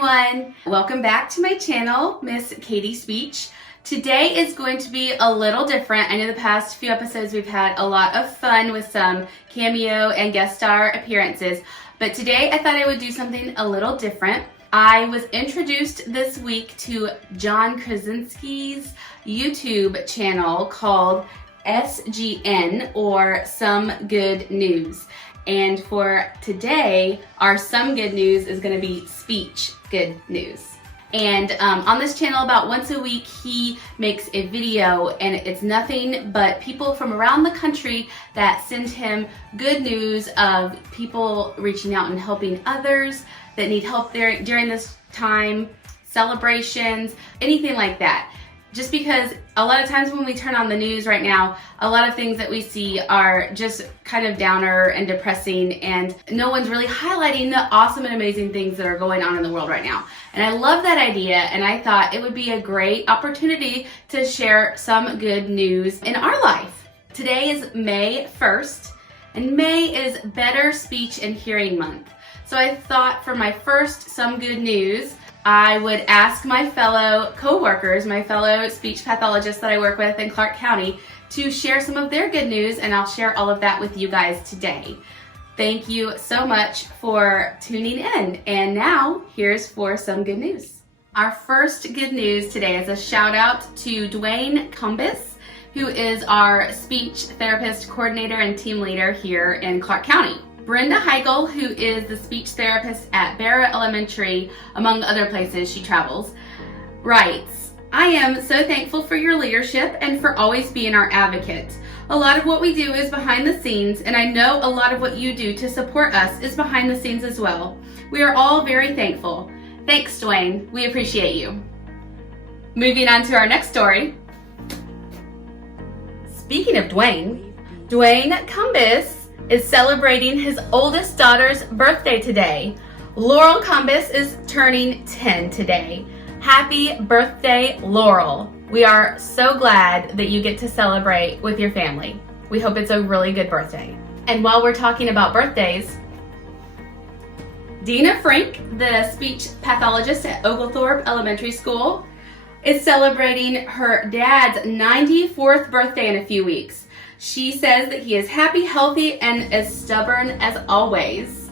everyone. Welcome back to my channel, Miss Katie Speech. Today is going to be a little different. I know the past few episodes we've had a lot of fun with some cameo and guest star appearances, but today I thought I would do something a little different. I was introduced this week to John Krasinski's YouTube channel called SGN, or Some Good News. And for today, our Some Good News is going to be speech good news. And on this channel, about once a week, he makes a video, and it's nothing but people from around the country that send him good news of people reaching out and helping others that need help there during this time, celebrations, anything like that. Just because a lot of times when we turn on the news right now, a lot of things that we see are just kind of downer and depressing, and no one's really highlighting the awesome and amazing things that are going on in the world right now. And I love that idea, and I thought it would be a great opportunity to share some good news in our life. Today is May 1st, and May is Better Speech and Hearing Month. So I thought for my first Some Good News, I would ask my fellow co-workers, my fellow speech pathologists that I work with in Clarke County, to share some of their good news, and I'll share all of that with you guys today. Thank you so much for tuning in, and now here's for some good news. Our first good news today is a shout out to Dwayne Cumbus, who is our speech therapist coordinator and team leader here in Clarke County. Brenda Heigl, who is the speech therapist at Barra Elementary, among other places she travels, writes, "I am so thankful for your leadership and for always being our advocate. A lot of what we do is behind the scenes, and I know a lot of what you do to support us is behind the scenes as well. We are all very thankful. Thanks, Dwayne. We appreciate you." Moving on to our next story. Speaking of Dwayne Cumbus is celebrating his oldest daughter's birthday today. Laurel Cumbus is turning 10 today. Happy birthday, Laurel. We are so glad that you get to celebrate with your family. We hope it's a really good birthday. And while we're talking about birthdays, Dina Frank, the speech pathologist at Oglethorpe Elementary School, is celebrating her dad's 94th birthday in a few weeks. She says that he is happy, healthy, and as stubborn as always.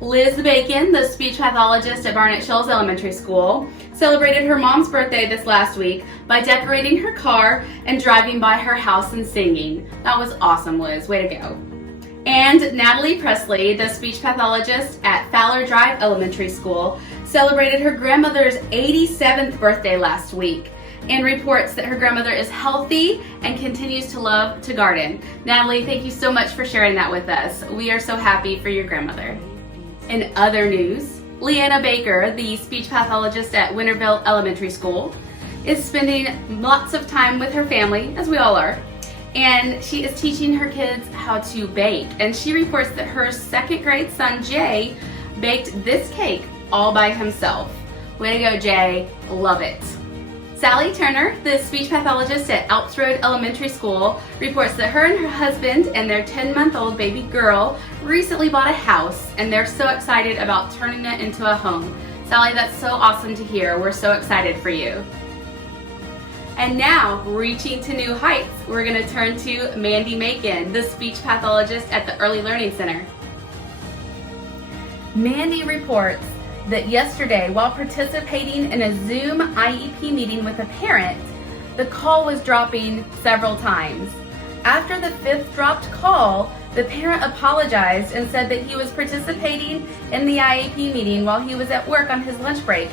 Liz Bacon, the speech pathologist at Barnett Shoals Elementary School, celebrated her mom's birthday this last week by decorating her car and driving by her house and singing. That was awesome, Liz. Way to go. And Natalie Presley, the speech pathologist at Fowler Drive Elementary School, celebrated her grandmother's 87th birthday last week and reports that her grandmother is healthy and continues to love to garden. Natalie, thank you so much for sharing that with us. We are so happy for your grandmother. In other news, Leanna Baker, the speech pathologist at Winterville Elementary School, is spending lots of time with her family, as we all are, and she is teaching her kids how to bake. And she reports that her second grade son, Jay, baked this cake all by himself. Way to go, Jay. Love it. Sally Turner, the speech pathologist at Alps Road Elementary School, reports that her and her husband and their 10-month-old baby girl recently bought a house, and they're so excited about turning it into a home. Sally, that's so awesome to hear. We're so excited for you. And now, reaching to new heights, we're going to turn to Mandy Macon, the speech pathologist at the Early Learning Center. Mandy reports that yesterday, while participating in a Zoom IEP meeting with a parent, the call was dropping several times. After the 5th dropped call, the parent apologized and said that he was participating in the IEP meeting while he was at work on his lunch break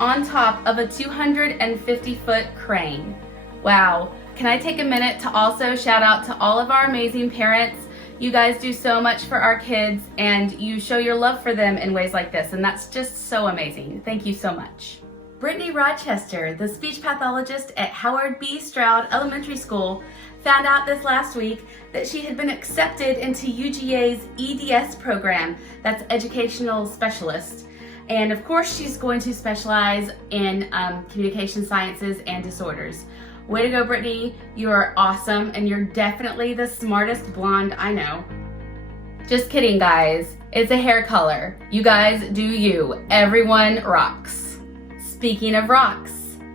on top of a 250-foot crane. Wow. Can I take a minute to also shout out to all of our amazing parents? You guys do so much for our kids, and you show your love for them in ways like this, and that's just so amazing. Thank you so much. Brittany Rochester, the speech pathologist at Howard B. Stroud Elementary School, found out this last week that she had been accepted into UGA's EDS program, that's Educational Specialist. And of course, she's going to specialize in communication sciences and disorders. Way to go, Brittany. You are awesome, and you're definitely the smartest blonde I know. Just kidding, guys. It's a hair color. You guys do you. Everyone rocks. Speaking of rocks,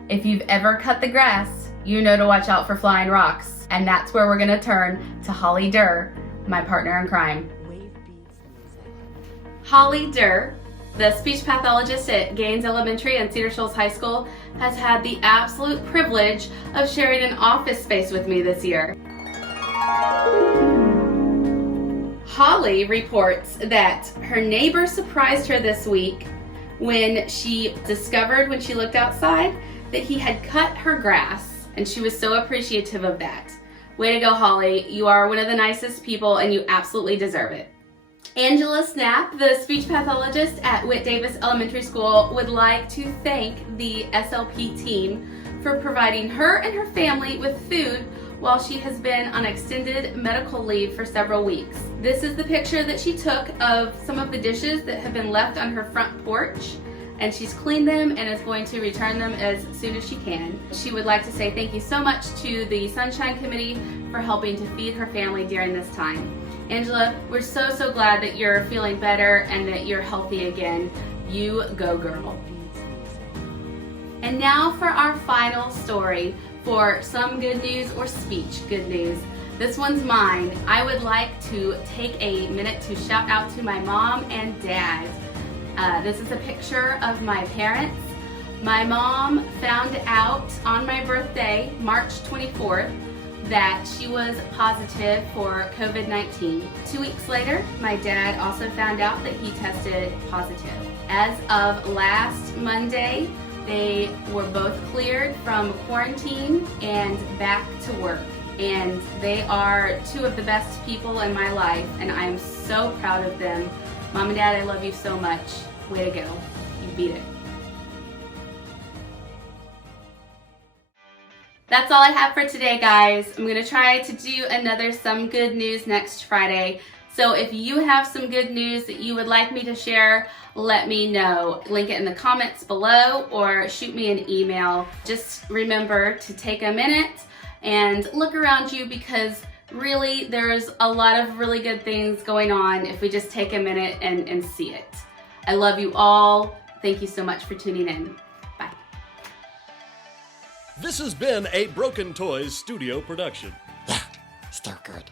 if you've ever cut the grass, you know to watch out for flying rocks. And that's where we're gonna turn to Holly Durr, my partner in crime. Holly Durr, the speech pathologist at Gaines Elementary and Cedar Shoals High School, has had the absolute privilege of sharing an office space with me this year. Holly reports that her neighbor surprised her this week when she discovered, when she looked outside, that he had cut her grass, and she was so appreciative of that. Way to go, Holly. You are one of the nicest people, and you absolutely deserve it. Angela Snap, the speech pathologist at Whit Davis Elementary School, would like to thank the SLP team for providing her and her family with food while she has been on extended medical leave for several weeks. This is the picture that she took of some of the dishes that have been left on her front porch, and she's cleaned them and is going to return them as soon as she can. She would like to say thank you so much to the Sunshine Committee for helping to feed her family during this time. Angela, we're so glad that you're feeling better and that you're healthy again. You go, girl. And now for our final story, for some good news or speech good news. This one's mine. I would like to take a minute to shout out to my mom and dad. This is a picture of my parents. My mom found out on my birthday, March 24th, that she was positive for COVID-19. 2 weeks later, my dad also found out that he tested positive. As of last Monday, they were both cleared from quarantine and back to work. And they are two of the best people in my life, and I'm so proud of them. Mom and Dad, I love you so much. Way to go. You beat it. That's all I have for today, guys. I'm going to try to do another Some Good News next Friday. So if you have some good news that you would like me to share, let me know. Link it in the comments below or shoot me an email. Just remember to take a minute and look around you, because really there's a lot of really good things going on if we just take a minute and see it. I love you all. Thank you so much for tuning in. Bye. This has been a Broken Toys studio production. Yeah, still good.